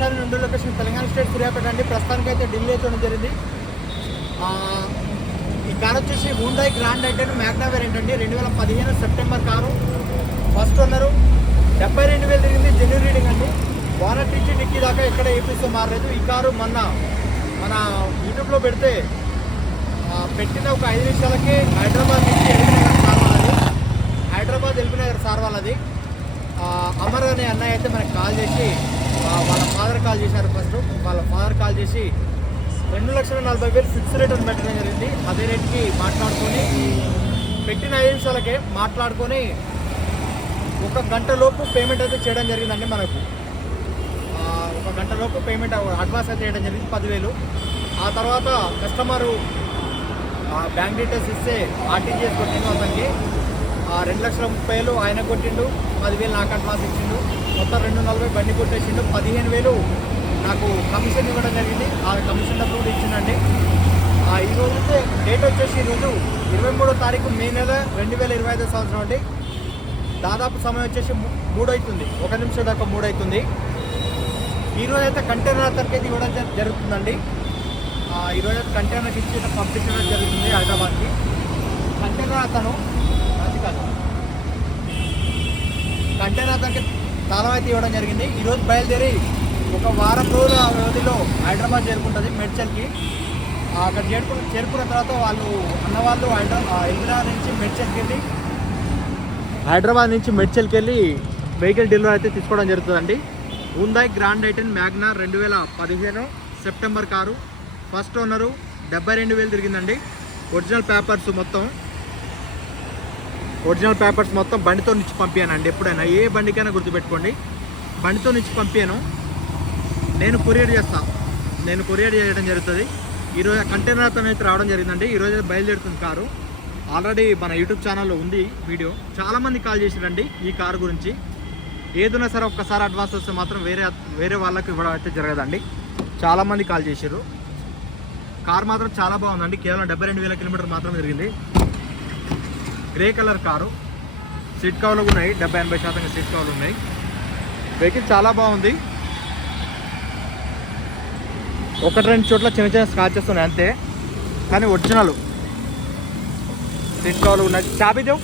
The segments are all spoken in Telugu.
లొకేషన్ రెండు లొకేషన్ తెలంగాణ స్టేట్ సూర్యాపేట అండి. ప్రస్తుతానికి అయితే ఢిల్లీ చూడడం జరిగింది ఈ కార్ వచ్చేసి హూండాయ్ గ్రాండ్ అంటే మ్యాగ్నా వేరియంట్ అండి. రెండు వేల పదిహేను సెప్టెంబర్ కారు. First owner. డెబ్బై రెండు వేలు తిరిగింది. జెన్యూ రీడింగ్ అండి. వానట్ నుంచి డిక్కీ దాకా ఎక్కడ ఏపీస్తో మారలేదు. ఈ కారు మొన్న మన యూట్యూబ్లో పెడితే పెట్టిన ఒక ఐదు నిమిషాలకే హైదరాబాద్ నుంచి ఎల్బీనగర్ సార్ వాళ్ళది. హైదరాబాద్ ఎల్బీనగర్ సార్ వాళ్ళది. అమర్ అనే అన్నయ్య అయితే మనకి కాల్ చేసి వాళ్ళ ఫాదర్ కాల్ చేశారు ఫస్ట్. వాళ్ళ ఫాదర్ కాల్ చేసి రెండు లక్షల నలభై వేలు ఫిక్స్ రేట్ అని పెట్టడం జరిగింది. అదే రేట్కి మాట్లాడుకొని పెట్టిన ఐదు నిమిషాలకే మాట్లాడుకొని ఒక గంట లోపు పేమెంట్ అయితే చేయడం జరిగిందండి మనకు. ఒక గంట లోపు పేమెంట్ అడ్వాన్స్ అయితే చేయడం జరిగింది పదివేలు. ఆ తర్వాత కస్టమరు బ్యాంక్ డీటెయిల్స్ ఇస్తే ఆర్టీజీఎస్ కొట్టిండు అతనికి. ఆ, రెండు లక్షల ముప్పై వేలు ఆయన కొట్టిండు. పదివేలు నాకు అడ్వాన్స్ ఇచ్చిండు. మొత్తం రెండు నలభై బండి కొట్టేసిండు. పదిహేను వేలు నాకు కమిషన్ ఇవ్వడం జరిగింది. ఆ కమిషన్ డబ్బులు కూడా ఇచ్చిండండి ఆ, ఈ రోజు అయితే డేట్ వచ్చేసి ఈరోజు ఇరవై మూడో తారీఖు మే నెల రెండు వేల ఇరవై ఐదో సంవత్సరం అండి. దాదాపు సమయం వచ్చేసి మూడు అవుతుంది ఒక నిమిషం దాకా మూడు అవుతుంది ఈరోజు అయితే కంటైనర్ అతనికి అయితే ఇవ్వడం జరుగుతుందండి. ఈరోజు అయితే కంటైనర్ ఇచ్చి పంపించడం జరుగుతుంది హైదరాబాద్కి. కంటైనర్ అతను అది కాదు. కంటైనర్ అతనికి తాళం అయితే ఇవ్వడం జరిగింది. ఈరోజు బయలుదేరి ఒక వారం రోజుల వ్యవధిలో హైదరాబాద్ చేరుకుంటుంది మెడ్చల్కి. అక్కడ చేరుకున్న చేరుకున్న తర్వాత వాళ్ళు అన్నవాళ్ళు హైదరాబాద్ ఇందిరా నుంచి మెడ్చల్కి వెళ్ళి హైదరాబాద్ నుంచి మెడ్చల్కి వెళ్ళి వెహికల్ డెలివరీ అయితే తీసుకోవడం జరుగుతుందండి. హుందాయ్ గ్రాండ్ ఐటెన్ మ్యాగ్నా రెండు వేల పదిహేను సెప్టెంబర్ కారు. ఫస్ట్ ఓనరు డెబ్బై రెండు వేలు తిరిగిందండి. ఒరిజినల్ పేపర్స్ మొత్తం. ఒరిజినల్ పేపర్స్ మొత్తం బండితో నుంచి పంపానండి ఎప్పుడైనా. ఏ బండికైనా గుర్తుపెట్టుకోండి. బండితో నుంచి పంపాను. నేను కొరియర్ చేస్తాను నేను కొరియర్ చేయడం జరుగుతుంది. ఈరోజు కంటైనర్తో అయితే రావడం జరిగిందండి. ఈరోజు బయలుదేరుతుంది కారు. ఆల్రెడీ మన యూట్యూబ్ ఛానల్లో ఉంది వీడియో. చాలామంది కాల్ చేసిరండి ఈ కారు గురించి. ఏదైనా సరే ఒక్కసారి అడ్వాన్స్ వస్తే మాత్రం వేరే వేరే వాళ్ళకి ఇవ్వడం అయితే జరగదండి. చాలామంది కాల్ చేశారు కార్ మాత్రం చాలా బాగుందండి. కేవలం డెబ్బై రెండు వేల కిలోమీటర్ మాత్రం జరిగింది గ్రే కలర్ కారు. సీట్ కవర్లు ఉన్నాయి. డెబ్బై ఎనభై శాతం సీట్ కవర్లు ఉన్నాయి. వెహికల్ చాలా బాగుంది. ఒకటి రెండు చోట్ల చిన్న చిన్న స్క్రాచెస్ ఉన్నాయి. అంతే. కానీ ఒరిజినల్ సీట్ కవర్లు ఉన్నాయి. చాపిదేవు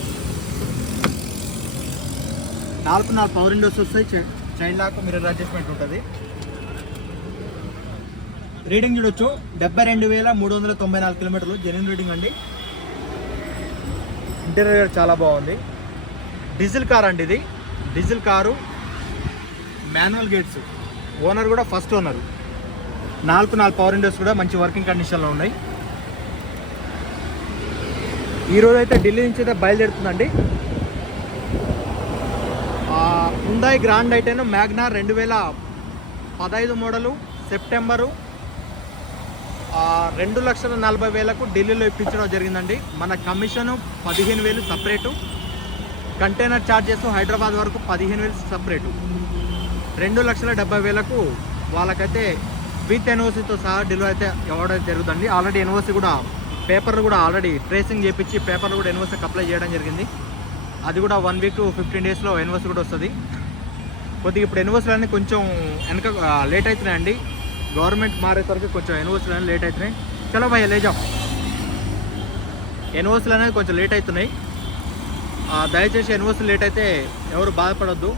నాలుగు నాలుగు పవర్ విండోస్ వస్తాయి. చై- చైల్డ్ లాక్ మిర్రర్ అడ్జస్ట్మెంట్ ఉంటుంది. రీడింగ్ చూడొచ్చు. డెబ్బై రెండు వేల మూడు వందల తొంభై నాలుగు కిలోమీటర్లు. జెన్యున్ రీడింగ్ అండి. ఇంటీరియర్ చాలా బాగుంది. డీజిల్ కార్ అండి ఇది. Diesel car manual gates. Owner కూడా ఫస్ట్ ఓనర్. నాలుగు నాలుగు పవర్ విండోస్ కూడా మంచి వర్కింగ్ కండిషన్లో ఉన్నాయి. ఈరోజు అయితే ఢిల్లీ నుంచి అయితే బయలుదేరుతుందండి. ఉందాయి గ్రాండ్ ఐటెన్ మ్యాగ్నా రెండు వేల పదహైదు మోడలు సెప్టెంబరు రెండు లక్షల నలభై వేలకు ఢిల్లీలో ఇప్పించడం జరిగిందండి. మన కమిషను పదిహేను వేలు సపరేటు కంటైనర్ ఛార్జెస్ హైదరాబాద్ వరకు పదిహేను వేలు సపరేటు. రెండు లక్షల డెబ్బై వేలకు వాళ్ళకైతే విత్ ఎన్ఓసీతో సహా డెలివరీ అయితే ఇవ్వడం జరుగుతుంది. ఆల్రెడీ ఎన్ఓసీ కూడా పేపర్లు కూడా ఆల్రెడీ ట్రేసింగ్ చేయించి పేపర్లు కూడా ఎన్ఓసీకి అప్లై చేయడం జరిగింది. అది కూడా వన్ వీక్ ఫిఫ్టీన్ డేస్లో ఎన్ఓసీ కూడా వస్తుంది. కొద్దిగా ఇప్పుడు ఎన్ఓసీలు అన్నీ కొంచెం వెనక లేట్ అవుతున్నాయండి. గవర్నమెంట్ మారేసరికి కొంచెం ఎన్ఓసీలు అనేవి లేట్ అవుతున్నాయి. చలో భయ్య లేజా ఎన్ఓసీలు అనేది కొంచెం లేట్ అవుతున్నాయి. దయచేసి ఎన్ఓసీలు లేట్ అయితే ఎవరు బాధపడద్దు.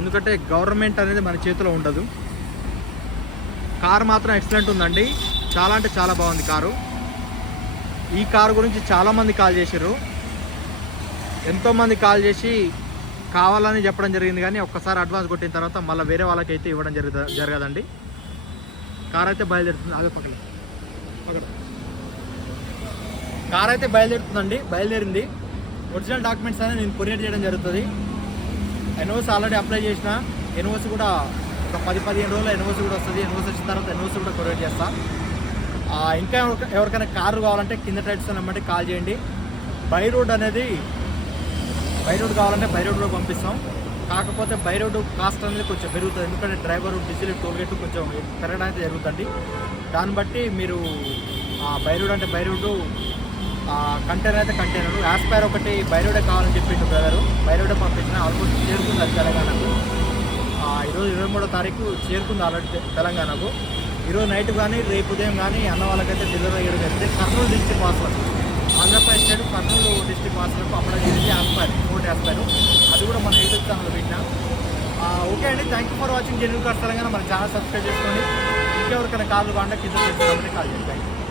ఎందుకంటే గవర్నమెంట్ అనేది మన చేతిలో ఉండదు. కారు మాత్రం ఎక్సలెంట్ ఉందండి. చాలా అంటే చాలా బాగుంది కారు. ఈ కారు గురించి చాలామంది కాల్ చేశారు ఎంతోమంది కాల్ చేసి కావాలని చెప్పడం జరిగింది కానీ ఒక్కసారి అడ్వాన్స్ కొట్టిన తర్వాత మళ్ళీ వేరే వాళ్ళకి అయితే ఇవ్వడం జరుగుత జరగదండి. కార్ అయితే బయలుదేరుతుంది. అదే పక్కన. అక్కడ కార్ అయితే బయలుదేరుతుందండి. బయలుదేరింది. ఒరిజినల్ డాక్యుమెంట్స్ అనేది నేను కొరియర్ చేయడం జరుగుతుంది. ఎన్ఓసి ఆల్రెడీ అప్లై చేసిన. ఎన్ఓసి కూడా ఒక పది పదిహేను రోజులు ఎన్ఓసి కూడా వస్తుంది. ఎన్ఓసి వచ్చిన తర్వాత ఎన్ఓసి కూడా కొరియర్ చేస్తా. ఇంకా ఎవరికైనా కారు కావాలంటే కింద టైట్స్ అనమాట కాల్ చేయండి. బై రోడ్ అనేది బై రోడ్ కావాలంటే బై రోడ్ కూడా పంపిస్తాం. కాకపోతే బై రోడ్డు కాస్ట్ అనేది కొంచెం పెరుగుతుంది. ఎందుకంటే డ్రైవర్ డీజిల్ టోల్గేట్ కొంచెం పెరగడానికి జరుగుతుంది. దాన్ని బట్టి మీరు బై రోడ్ అంటే బై రోడ్డు కంటైనర్ అయితే కంటైనర్. యాస్పైర్ ఒకటి బై రోడే కావాలని చెప్పిండు బ్రదరు. బై రోడే పంపించిన ఆల్మోస్ట్ చేరుకుంది అది తెలంగాణకు. ఈరోజు ఇరవై మూడో తారీఖు చేరుకుంది ఆల్రెడీ తెలంగాణకు. ఈరోజు నైట్ కానీ రేపు ఉదయం కానీ అన్న వాళ్ళకైతే డెలివరీ అయ్యడం అయితే Kurnool district hospital Andhra Pradesh state Kurnool district హాస్పిటల్కు అప్లై చేసి ఆస్పారు court ఆస్పారు thank you for watching genuine car Telangana మన ఛానల్ సబ్స్క్రైబ్ చేసుకోండి. ఇంకెవరికైనా కాదు కాంటాక్ట్ కింద చేసుకోవాలని కాల్ చేయండి థ్యాంక్ యూ